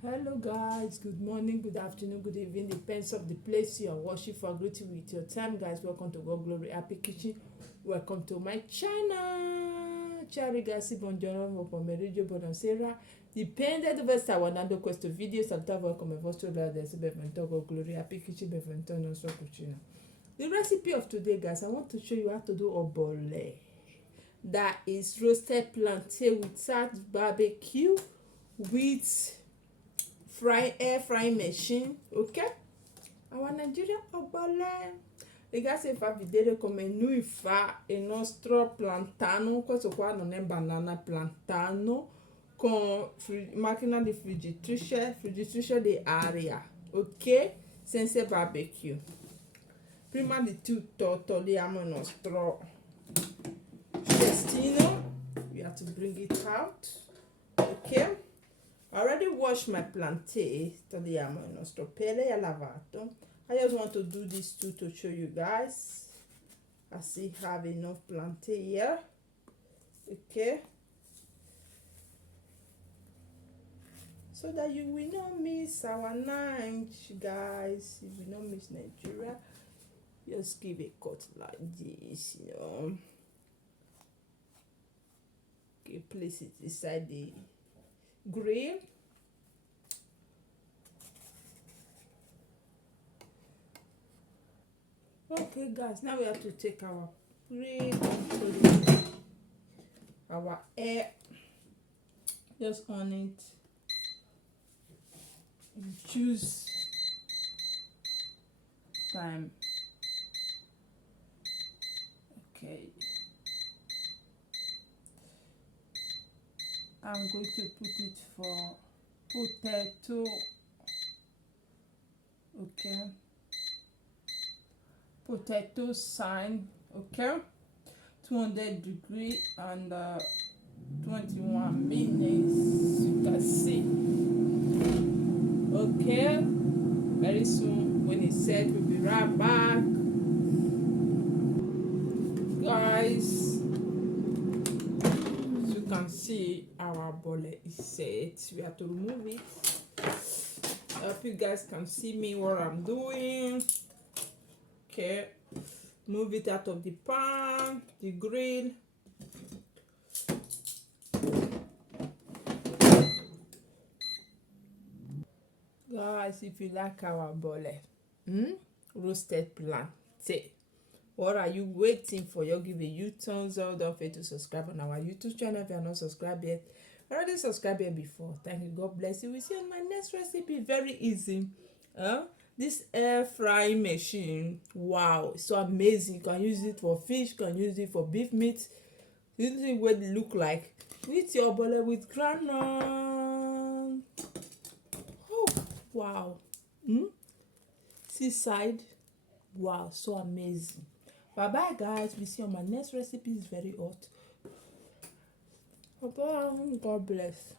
Hello guys, good morning, good afternoon, good evening, depends of the place you are watching for. Greeting with your time guys. Welcome to God Glory Happy Kitchen. Welcome to my channel. Ciao ragazzi, buongiorno, buon pomeriggio, buonasera. Dipende dove sta guardando questo video. Salutavo come vostro adesso. Benvenuto a God Glory Happy Kitchen, benvenuto nella nostra cucina. The recipe of today guys, I want to show you how to do obole. That is roasted plantain without barbecue with air frying machine, ok? Our Nigeria obole. Ragazzi, fa vedere come noi fa il nostro plantano. Questo qua non è banana, plantano con macchina di friggitrice di aria, ok? Senza barbecue. Prima di tutto togliamo il nostro cestino. We have to bring it out, ok? I already washed my plantain. Togliamo il nostro pelle e lavato. I just want to do this too to show you guys. I still have enough plantain here. Okay. So that you will not miss our lunch, guys. If you don't miss Nigeria, just give a cut like this, you know. Okay, place it inside the grill. Okay guys, now we have to take our grill and put our air just on it and choose time. Okay, I'm going to put it for potato. Okay, potato sign. Okay, 200 degree and 21 minutes, you can see. Okay, very soon when it's set, we'll be right back, guys. As you can see, our bowl is set. We have to remove it. I hope you guys can see me what I'm doing. Okay, move it out of the pan, the grill. Guys, if you like our bole, roasted plantain, what are you waiting for? You'll give a huge thumbs up. Don't forget to subscribe on our YouTube channel if you are not subscribed yet. Already subscribed here before. Thank you. God bless you. We see you on my next recipe. Very easy. This air frying machine, wow, it's so amazing. You can use it for fish, you can use it for beef meat. This is what it look like with your bole with granola. Oh wow. Seaside, wow, so amazing. Bye bye guys, we see you on my next recipe. Is very hot. Bye bye. God bless.